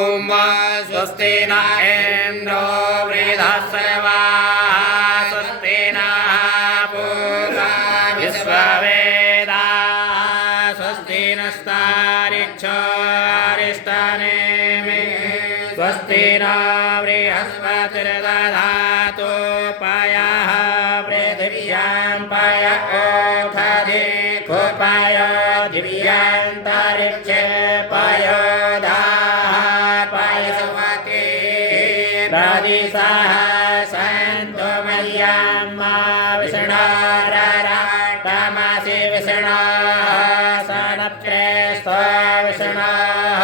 स्वस्ति न इन्द्रो वृद्धश्रवाः स्वस्ति नः पूषा विश्ववेदाः स्वस्ति नस्तारिक्षो अरिष्टानेमिः स्वस्ति न बृहस्पतिर्दधातु पयः पृथिव्यां पय ओषधिः पय दिव्यान्तरिक्षे पयो प्रदिशः सन्तु मह्यं विष्णोरराटमसि विष्णोः सनप्रेस्तो विष्णोः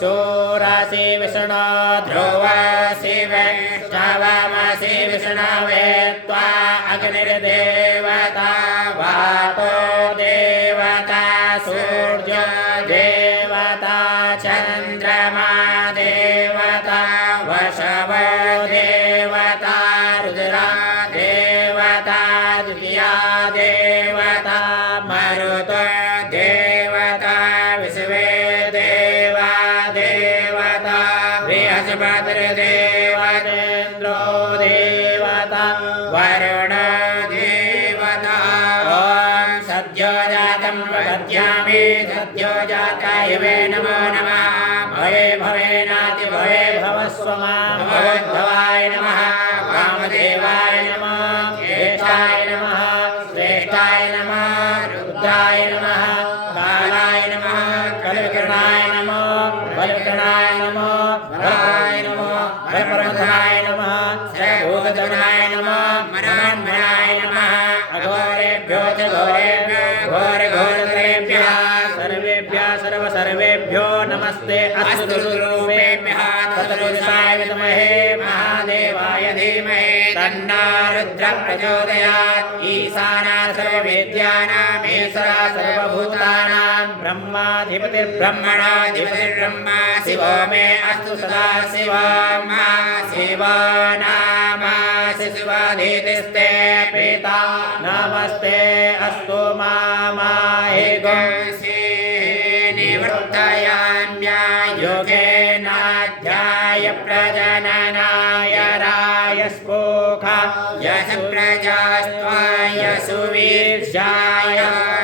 शूरसि विष्णो ध्रुवसि वैष्णवमसि विष्णवे त्वा अग्निर्देवता वातो देवता सूर्यो देवता चन्द्रमा देवता वशवो देवता रुद्रा देवता द्वितीया देवता मरुतो देवता विश्वे देवा देवता बृहस्पतिर्देवतेन्द्रो देवता वरुण देवता ॐ सद्यो जातं प्रपद्यामि सद्यो जाताय वे नमो नमः भवे भवेनाति भवे भवस्व मां भवद्भवाय नमः वामदेवाय नमः ज्येष्ठाय नमः श्रेष्ठाय नमः रुद्राय नमः कालाय नमः कलविकरणाय नमः बलविकरणाय नमः भवाय नमः भयप्रबन्धनाय नमः सर्वभूतधनाय नमः मनोन्मनाय नमः अघोरेभ्यो च घोरेभ्यो घोरघोरतरेभ्यः सर्वेभ्यः सर्वसर्वेभ्यो नमस्ते अस्तु रूपेभ्यः तत्पुरुषाय विद्महे महादेवाय धीमहि तन्नो रुद्रः प्रचोदयात् ईशानः सर्ववेद्यानाम् ईश्वरः सर्वभूतानां ब्रह्माधिपतिर्ब्रह्मणाधिपतिर्ब्रह्मा शिवो मे अस्तु सदा शिवो शिवो नाम शिवाधितिस्ते पिता नमस्ते अस्तु मामाहिगुं योगेनाध्याय प्रजननाय रायस्पोखा यश प्रजास्त्वाय सुवीर्षाय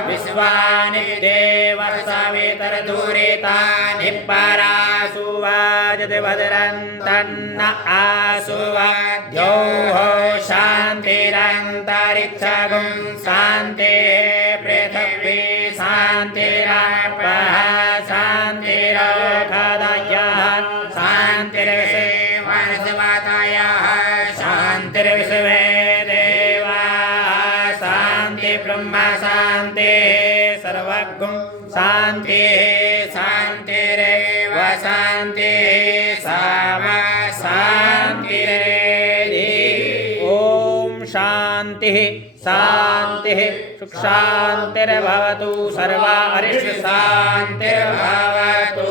विश्वानि देव सवितर्दुरितानि परासुवाजति भद्रन्तन्न आसुवाद्योः शान्तिरन्तरिक्षगुं शान्तिः पृथिवी शान्तिरापः शान्तिरोषधयः शान्तिर्विश्ववातयः शान्तिर्विश्वे देवाः शान्ति ब्रह्म शान्तिः सर्वगुं शान्तिः शान्तिरेव शान्तिः सामा शान्तिरेधि ॐ शान्तिः शान्तिः सुख शान्तिर्भवतु सर्वा हरिः शान्तिर्भवतु।